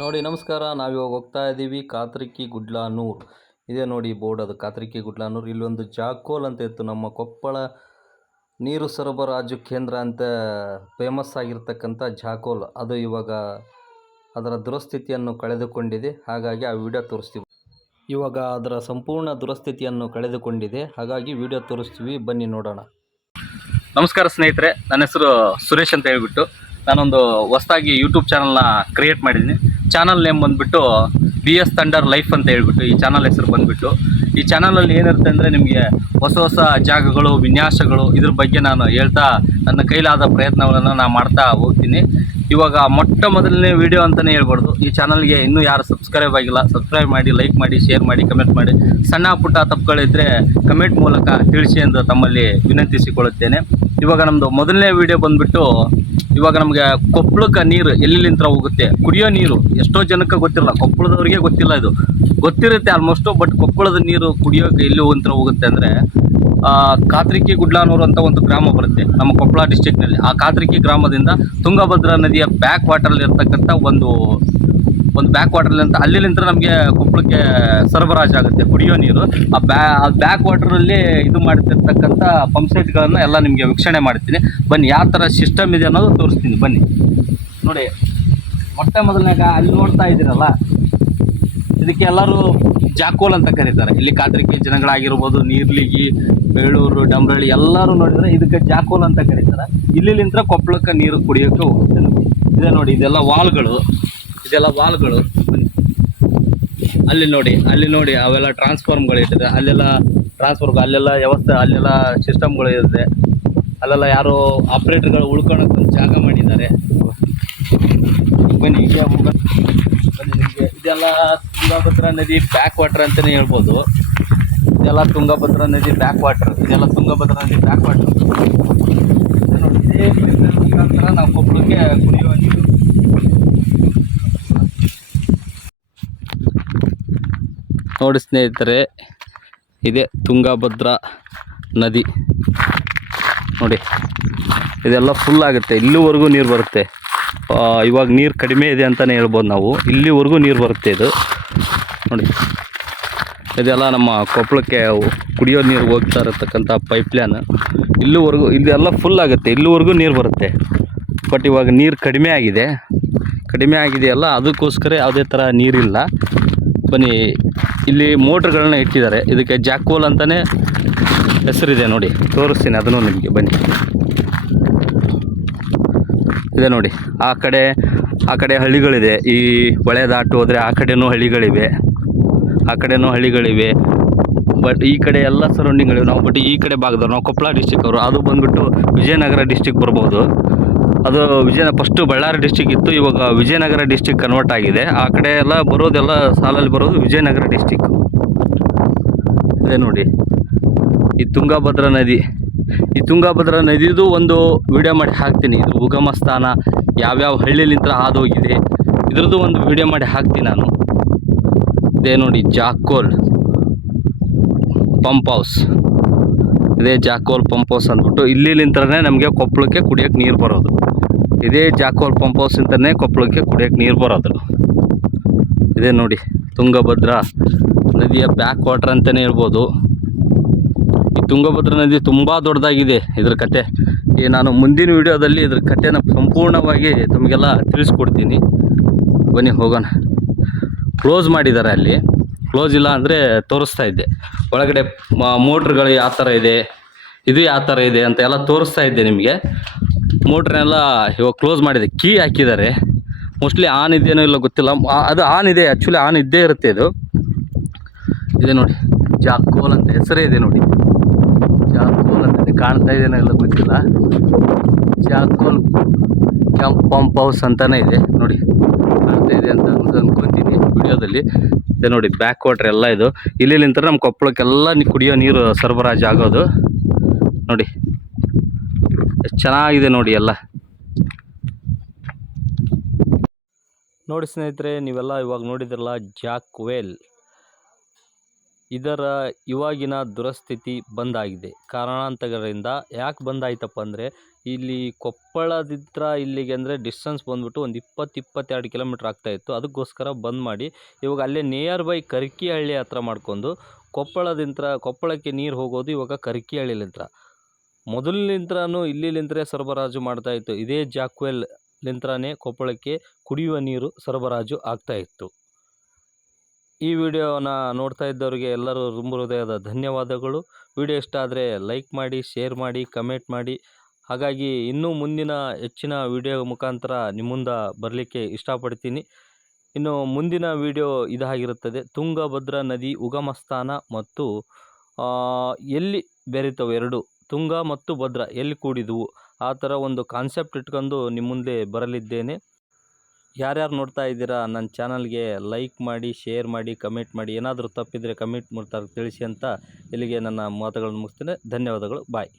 ನೋಡಿ ನಮಸ್ಕಾರ. ನಾವಿವಾಗ ಹೋಗ್ತಾ ಇದ್ದೀವಿ ಕಾತ್ರಿಕಿ ಗುಡ್ಲಾನೂರ್. ಇದೆ ನೋಡಿ ಬೋರ್ಡ್, ಅದು ಕಾತ್ರಿಕಿ ಗುಡ್ಲಾನೂರ್. ಇಲ್ಲೊಂದು ಜಾಕೋಲ್ ಅಂತ ಇತ್ತು, ನಮ್ಮ ಕೊಪ್ಪಳ ನೀರು ಸರಬರಾಜು ಕೇಂದ್ರ ಅಂತ ಫೇಮಸ್ ಆಗಿರ್ತಕ್ಕಂಥ ಜಾಕೋಲ್. ಅದು ಇವಾಗ ಅದರ ದುರಸ್ಥಿತಿಯನ್ನು ಕಳೆದುಕೊಂಡಿದೆ, ಹಾಗಾಗಿ ಆ ವಿಡಿಯೋ ತೋರಿಸ್ತೀವಿ. ಇವಾಗ ಅದರ ಸಂಪೂರ್ಣ ದುರಸ್ಥಿತಿಯನ್ನು ಕಳೆದುಕೊಂಡಿದೆ, ಹಾಗಾಗಿ ವಿಡಿಯೋ ತೋರಿಸ್ತೀವಿ, ಬನ್ನಿ ನೋಡೋಣ. ನಮಸ್ಕಾರ ಸ್ನೇಹಿತರೆ, ನನ್ನ ಹೆಸರು ಸುರೇಶ್ ಅಂತ ಹೇಳ್ಬಿಟ್ಟು ನಾನೊಂದು ಹೊಸದಾಗಿ ಯೂಟ್ಯೂಬ್ ಚಾನಲ್ನ ಕ್ರಿಯೇಟ್ ಮಾಡಿದ್ದೀನಿ. ಚಾನಲ್ ನೇಮ್ ಬಂದುಬಿಟ್ಟು BS ಥಂಡರ್ ಲೈಫ್ ಅಂತ ಹೇಳ್ಬಿಟ್ಟು ಈ ಚಾನಲ್ ಹೆಸರು ಬಂದುಬಿಟ್ಟು. ಈ ಚಾನಲಲ್ಲಿ ಏನಿರುತ್ತೆ ಅಂದರೆ ನಿಮಗೆ ಹೊಸ ಹೊಸ ಜಾಗಗಳು, ವಿನ್ಯಾಸಗಳು ಇದ್ರ ಬಗ್ಗೆ ನಾನು ಹೇಳ್ತಾ ನನ್ನ ಕೈಲಾದ ಪ್ರಯತ್ನಗಳನ್ನು ನಾನು ಮಾಡ್ತಾ ಹೋಗ್ತೀನಿ. ಇವಾಗ ಮೊಟ್ಟ ಮೊದಲನೇ ವಿಡಿಯೋ ಅಂತಲೇ ಹೇಳ್ಬಾರ್ದು. ಈ ಚಾನಲ್ಗೆ ಇನ್ನೂ ಯಾರು ಸಬ್ಸ್ಕ್ರೈಬ್ ಆಗಿಲ್ಲ, ಸಬ್ಸ್ಕ್ರೈಬ್ ಮಾಡಿ, ಲೈಕ್ ಮಾಡಿ, ಶೇರ್ ಮಾಡಿ, ಕಮೆಂಟ್ ಮಾಡಿ. ಸಣ್ಣ ಪುಟ್ಟ ತಪ್ಪುಗಳಿದ್ದರೆ ಕಮೆಂಟ್ ಮೂಲಕ ತಿಳಿಸಿ ಎಂದು ತಮ್ಮಲ್ಲಿ ವಿನಂತಿಸಿಕೊಳ್ಳುತ್ತೇನೆ. ಇವಾಗ ನಮ್ಮದು ಮೊದಲನೇ ವಿಡಿಯೋ ಬಂದುಬಿಟ್ಟು, ಇವಾಗ ನಮಗೆ ಕೊಪ್ಪಳಕ್ಕೆ ನೀರು ಎಲ್ಲಿಂದ ಹೋಗುತ್ತೆ, ಕುಡಿಯೋ ನೀರು ಎಷ್ಟೋ ಜನಕ್ಕೆ ಗೊತ್ತಿಲ್ಲ, ಕೊಪ್ಪಳದವ್ರಿಗೆ ಗೊತ್ತಿಲ್ಲ. ಇದು ಗೊತ್ತಿರುತ್ತೆ ಆಲ್ಮೋಸ್ಟು, ಬಟ್ ಕೊಪ್ಪಳದ ನೀರು ಕುಡಿಯೋಕೆ ಎಲ್ಲಿ ಹೋಗುತ್ತೆ ಅಂದರೆ ಕಾತ್ರಿಕಿ ಗುಡ್ಲಾನೂರು ಅಂತ ಒಂದು ಗ್ರಾಮ ಬರುತ್ತೆ ನಮ್ಮ ಕೊಪ್ಪಳ ಡಿಸ್ಟಿಕ್ನಲ್ಲಿ. ಆ ಕಾತ್ರಿಕಿ ಗ್ರಾಮದಿಂದ ತುಂಗಭದ್ರಾ ನದಿಯ ಬ್ಯಾಕ್ ವಾಟರಲ್ಲಿ ಇರ್ತಕ್ಕಂಥ ಒಂದು ಬ್ಯಾಕ್ ವಾಟರ್ಲಿ ಅಂತ ಅಲ್ಲಿಂದ ನಮಗೆ ಕೊಪ್ಪಳಕ್ಕೆ ಸರಬರಾಜು ಆಗುತ್ತೆ ಕುಡಿಯೋ ನೀರು. ಆ ಬ್ಯಾಕ್ ವಾಟರಲ್ಲಿ ಇದು ಮಾಡ್ತಿರ್ತಕ್ಕಂಥ ಪಂಪ್ಸೆಟ್ಗಳನ್ನು ಎಲ್ಲ ನಿಮಗೆ ವೀಕ್ಷಣೆ ಮಾಡ್ತೀನಿ. ಬನ್ನಿ ಯಾವ ಥರ ಸಿಸ್ಟಮ್ ಇದೆ ಅನ್ನೋದು ತೋರಿಸ್ತೀನಿ, ಬನ್ನಿ ನೋಡಿ. ಮೊಟ್ಟ ಮೊದಲನಾಗ ಅಲ್ಲಿ ನೋಡ್ತಾ ಇದ್ದೀರಲ್ಲ, ಇದಕ್ಕೆ ಎಲ್ಲರೂ ಜಾಕೋಲ್ ಅಂತ ಕರೀತಾರೆ. ಇಲ್ಲಿ ಕಾತ್ರಿಕಿ ಜನಗಳಾಗಿರ್ಬೋದು, ನೀರ್ಲಿಗಿ, ಬೇಳೂರು, ಡಂಬ್ರಳ್ಳಿ ಎಲ್ಲರೂ ನೋಡಿದರೆ ಇದಕ್ಕೆ ಜಾಕೋಲ್ ಅಂತ ಕರೀತಾರೆ. ಇಲ್ಲಿಂದ ಕೊಪ್ಪಳಕ್ಕೆ ನೀರು ಕುಡಿಯೋಕ್ಕೆ ಹೋಗುತ್ತೆ. ಇದೆ ನೋಡಿ, ಇದೆಲ್ಲ ವಾಲ್ಗಳು. ಅಲ್ಲಿ ನೋಡಿ ಅವೆಲ್ಲ ಟ್ರಾನ್ಸ್ಫಾರ್ಮ್ಗಳು ಇಟ್ಟಿದೆ. ಅಲ್ಲೆಲ್ಲ ಅಲ್ಲೆಲ್ಲ ವ್ಯವಸ್ಥೆ, ಅಲ್ಲೆಲ್ಲ ಸಿಸ್ಟಮ್ಗಳು ಇದೆ. ಅಲ್ಲೆಲ್ಲ ಯಾರೋ ಆಪ್ರೇಟರ್ಗಳು ಉಳ್ಕೊಳಕ್ಕೆ ಒಂದು ಜಾಗ ಮಾಡಿದ್ದಾರೆ. ಬನ್ನಿ ನಿಮಗೆ ಇದೆಲ್ಲ ತುಂಗಭದ್ರಾ ನದಿ ಬ್ಯಾಕ್ ವಾಟರ್ ಅಂತಲೇ ಹೇಳ್ಬೋದು. ಇದೆಲ್ಲ ತುಂಗಭದ್ರಾ ನದಿ ಬ್ಯಾಕ್ ವಾಟರ್. ನೋಡಿ, ಇದೇ ಮುಖಾಂತರ ನಾವು ಕೊಪ್ಪಳಕ್ಕೆ ಕುಡಿಯುವ ನೀರು. ನೋಡಿ ಸ್ನೇಹಿತರೆ, ಇದೇ ತುಂಗಭದ್ರಾ ನದಿ. ನೋಡಿ, ಇದೆಲ್ಲ ಫುಲ್ ಆಗುತ್ತೆ, ಇಲ್ಲಿವರೆಗೂ ನೀರು ಬರುತ್ತೆ. ಇವಾಗ ನೀರು ಕಡಿಮೆ ಇದೆ ಅಂತಲೇ ಹೇಳ್ಬೋದು ನಾವು. ಇಲ್ಲಿವರೆಗೂ ನೀರು ಬರುತ್ತೆ. ಇದು ನೋಡಿ, ಇದೆಲ್ಲ ನಮ್ಮ ಕೊಪ್ಪಳಕ್ಕೆ ಕುಡಿಯೋ ನೀರು ಹೋಗ್ತಾ ಇರತಕ್ಕಂಥ ಪೈಪ್ಲೈನ್. ಇದೆಲ್ಲ ಫುಲ್ ಆಗುತ್ತೆ, ಇಲ್ಲಿವರೆಗೂ ನೀರು ಬರುತ್ತೆ. ಬಟ್ ಇವಾಗ ನೀರು ಕಡಿಮೆ ಆಗಿದೆಯಲ್ಲ, ಅದಕ್ಕೋಸ್ಕರ ಯಾವುದೇ ಥರ ನೀರಿಲ್ಲ. ಬನ್ನಿ, ಇಲ್ಲಿ ಮೋಟ್ರ್ಗಳನ್ನ ಇಟ್ಟಿದ್ದಾರೆ. ಇದಕ್ಕೆ ಜಾಕೋಲ್ ಅಂತಲೇ ಹೆಸರಿದೆ. ನೋಡಿ ತೋರಿಸ್ತೀನಿ ಅದನ್ನು ನಿಮಗೆ, ಬನ್ನಿ. ಇದೆ ನೋಡಿ, ಆ ಕಡೆ ಹಳ್ಳಿಗಳಿದೆ. ಈ ಹೊಳೆ ದಾಟು ಹೋದರೆ ಆ ಕಡೆನೂ ಹಳ್ಳಿಗಳಿವೆ. ಬಟ್ ಈ ಕಡೆ ಎಲ್ಲ ಸರೌಂಡಿಂಗ್ಗಳಿವೆ. ನಾವು ಈ ಕಡೆ ಭಾಗದವ್ರು, ನಾವು ಕೊಪ್ಪಳ ಡಿಸ್ಟಿಕ್ ಅವರು. ಅದು ಬಂದುಬಿಟ್ಟು ವಿಜಯನಗರ ಡಿಸ್ಟಿಕ್ ಬರ್ಬೋದು. ಅದು ಫಸ್ಟು ಬಳ್ಳಾರಿ ಡಿಸ್ಟಿಕ್ ಇತ್ತು, ಇವಾಗ ವಿಜಯನಗರ ಡಿಸ್ಟಿಕ್ ಕನ್ವರ್ಟ್ ಆಗಿದೆ. ಆ ಕಡೆ ಎಲ್ಲ ಬರೋದೆಲ್ಲ ಸಾಲಲ್ಲಿ ಬರೋದು ವಿಜಯನಗರ ಡಿಸ್ಟಿಕ್. ಇದೆ ನೋಡಿ, ಈ ತುಂಗಭದ್ರಾ ನದಿದು ಒಂದು ವಿಡಿಯೋ ಮಾಡಿ ಹಾಕ್ತೀನಿ. ಇದು ಉಗಮ ಸ್ಥಾನ, ಯಾವ್ಯಾವ ಹಳ್ಳಿಲಿಂದ ಹಾದೋಗಿದೆ, ಇದ್ರದ್ದು ಒಂದು ವಿಡಿಯೋ ಮಾಡಿ ಹಾಕ್ತೀನಿ ನಾನು. ಇದೇ ನೋಡಿ, ಜಾಕೋಲ್ ಪಂಪ್ ಹೌಸ್. ಇದೇ ಜಾಕೋಲ್ ಪಂಪ್ ಹೌಸ್ ಅಂದ್ಬಿಟ್ಟು ಇಲ್ಲಿಂದನೇ ನಮಗೆ ಕೊಪ್ಪಳಕ್ಕೆ ಕುಡಿಯೋಕ್ಕೆ ನೀರು ಬರೋದು. ಇದೇ ಜಾಕೋಲ್ ಪಂಪ್ ಹೌಸ್ ಅಂತಲೇ ಕೊಪ್ಪಳಕ್ಕೆ ಕುಡಿಯೋಕ್ಕೆ ನೀರು ಬರೋದು. ಇದೇ ನೋಡಿ, ತುಂಗಭದ್ರಾ ನದಿಯ ಬ್ಯಾಕ್ ವಾಟರ್ ಅಂತಲೇ ಹೇಳ್ಬೋದು. ಈ ತುಂಗಭದ್ರಾ ನದಿ ತುಂಬ ದೊಡ್ಡದಾಗಿದೆ. ಇದ್ರ ಕತೆ ನಾನು ಮುಂದಿನ ವಿಡಿಯೋದಲ್ಲಿ ಇದ್ರ ಕಥೆನ ಸಂಪೂರ್ಣವಾಗಿ ತಮಗೆಲ್ಲ ತಿಳಿಸ್ಕೊಡ್ತೀನಿ. ಬನ್ನಿ ಹೋಗೋಣ. ಕ್ಲೋಸ್ ಮಾಡಿದ್ದಾರೆ, ಅಲ್ಲಿ ಕ್ಲೋಸ್ ಇಲ್ಲ ಅಂದರೆ ತೋರಿಸ್ತಾ ಇದ್ದೆ. ಒಳಗಡೆ ಮೋಟ್ರ್ಗಳು ಯಾವ ಥರ ಇದೆ, ಇದು ಯಾವ ಥರ ಇದೆ ಅಂತ ಎಲ್ಲ ತೋರಿಸ್ತಾ ಇದ್ದೆ ನಿಮಗೆ. ಮೋಟ್ರನ್ನೆಲ್ಲ ಇವಾಗ ಕ್ಲೋಸ್ ಮಾಡಿದೆ, ಕೀ ಹಾಕಿದ್ದಾರೆ. ಮೋಸ್ಟ್ಲಿ ಆನ್ ಇದೆಯೋ ಇಲ್ಲ ಗೊತ್ತಿಲ್ಲ. ಅದು ಆನ್ ಇದೆ, ಆ್ಯಕ್ಚುಲಿ ಆನ್ ಇದ್ದೇ ಇರುತ್ತೆ. ಇದೆ ನೋಡಿ, ಜಾಕೋಲ್ ಅಂತ ಹೆಸರೇ ಇದೆ ನೋಡಿ. ಜಾಕೋಲ್ ಅಂತ ಕಾಣ್ತಾ ಇದೆಯೋ ಇಲ್ಲ ಗೊತ್ತಿಲ್ಲ. ಜಾಕೋಲ್ ಪಂಪ್ ಹೌಸ್ ಅಂತಲೇ ಇದೆ ನೋಡಿ, ಕಾಣ್ತಾ ಇದೆ ಅಂತ ಅನ್ಕೊತೀನಿ ವಿಡಿಯೋದಲ್ಲಿ. ಇದೆ ನೋಡಿ, ಬ್ಯಾಕ್ ವಾಟರ್ ಎಲ್ಲ ಇದು. ಇಲ್ಲಿಂದ ನಮ್ಮ ಕೊಪ್ಪಳಕ್ಕೆಲ್ಲ ಕುಡಿಯೋ ನೀರು ಸರಬರಾಜು ಆಗೋದು. ನೋಡಿ ಎಷ್ಟು ಚೆನ್ನಾಗಿದೆ ನೋಡಿ ಎಲ್ಲ. ನೋಡಿ ಸ್ನೇಹಿತರೆ, ನೀವೆಲ್ಲ ಇವಾಗ ನೋಡಿದ್ರಲ್ಲ ಜಾಕ್ ವೆಲ್. ಇದರ ಇವಾಗಿನ ದುರಸ್ಥಿತಿ ಬಂದಾಗಿದೆ. ಕಾರಣಾಂತರಗಳಿಂದ ಯಾಕೆ ಬಂದಾಯ್ತಪ್ಪ ಅಂದರೆ, ಇಲ್ಲಿ ಕೊಪ್ಪಳದಿಂದ ಇಲ್ಲಿಗೆ ಅಂದರೆ ಡಿಸ್ಟೆನ್ಸ್ ಬಂದ್ಬಿಟ್ಟು ಒಂದು 22 ಕಿಲೋಮೀಟ್ರ್ ಆಗ್ತಾಯಿತ್ತು. ಅದಕ್ಕೋಸ್ಕರ ಬಂದ್ ಮಾಡಿ ಇವಾಗ ಅಲ್ಲೇ ನಿಯರ್ ಬೈ ಕರ್ಕಿಹಳ್ಳಿ ಹತ್ರ ಮಾಡ್ಕೊಂಡು ಕೊಪ್ಪಳಕ್ಕೆ ನೀರು ಹೋಗೋದು ಇವಾಗ ಕರ್ಕಿಹಳ್ಳಿಲಿಂತ್ರ. ಮೊದಲಿನಿಂತ್ರನೂ ಇಲ್ಲಿಲಿಂತ್ರೇ ಸರಬರಾಜು ಮಾಡ್ತಾಯಿತ್ತು. ಇದೇ ಜಾಕ್ವೆಲ್ ಲಿಂತ್ರನೇ ಕೊಪ್ಪಳಕ್ಕೆ ಕುಡಿಯುವ ನೀರು ಸರಬರಾಜು ಆಗ್ತಾಯಿತ್ತು. ಈ ವಿಡಿಯೋನ ನೋಡ್ತಾ ಇದ್ದವರಿಗೆ ಎಲ್ಲರೂ ತುಂಬ ಹೃದಯದ ಧನ್ಯವಾದಗಳು. ವಿಡಿಯೋ ಇಷ್ಟ ಆದರೆ ಲೈಕ್ ಮಾಡಿ, ಶೇರ್ ಮಾಡಿ, ಕಮೆಂಟ್ ಮಾಡಿ. ಹಾಗಾಗಿ ಇನ್ನೂ ಮುಂದಿನ ಹೆಚ್ಚಿನ ವಿಡಿಯೋ ಮುಖಾಂತರ ನಿಮ್ಮ ಮುಂದೆ ಬರಲಿಕ್ಕೆ ಇಷ್ಟಪಡ್ತೀನಿ. ಇನ್ನು ಮುಂದಿನ ವಿಡಿಯೋ ಇದಾಗಿರುತ್ತದೆ, ತುಂಗಭದ್ರಾ ನದಿ ಉಗಮ ಸ್ಥಾನ ಮತ್ತು ಎಲ್ಲಿ ಬೆರೀತವೆ ಎರಡು, ತುಂಗ ಮತ್ತು ಭದ್ರಾ ಎಲ್ಲಿ ಕೂಡಿದವು, ಆ ಥರ ಒಂದು ಕಾನ್ಸೆಪ್ಟ್ ಇಟ್ಕೊಂಡು ನಿಮ್ಮ ಮುಂದೆ ಬರಲಿದ್ದೇನೆ. ಯಾರ್ಯಾರು ನೋಡ್ತಾ ಇದ್ದೀರಾ ನನ್ನ ಚಾನಲ್ಗೆ ಲೈಕ್ ಮಾಡಿ, ಶೇರ್ ಮಾಡಿ, ಕಮೆಂಟ್ ಮಾಡಿ. ಏನಾದರೂ ತಪ್ಪಿದರೆ ಕಮೆಂಟ್ ಮೂಲಕ ತಿಳಿಸಿ ಅಂತ ಇಲ್ಲಿಗೆ ನನ್ನ ಮಾತುಗಳನ್ನು ಮುಗಿಸ್ತೇನೆ. ಧನ್ಯವಾದಗಳು. ಬಾಯ್.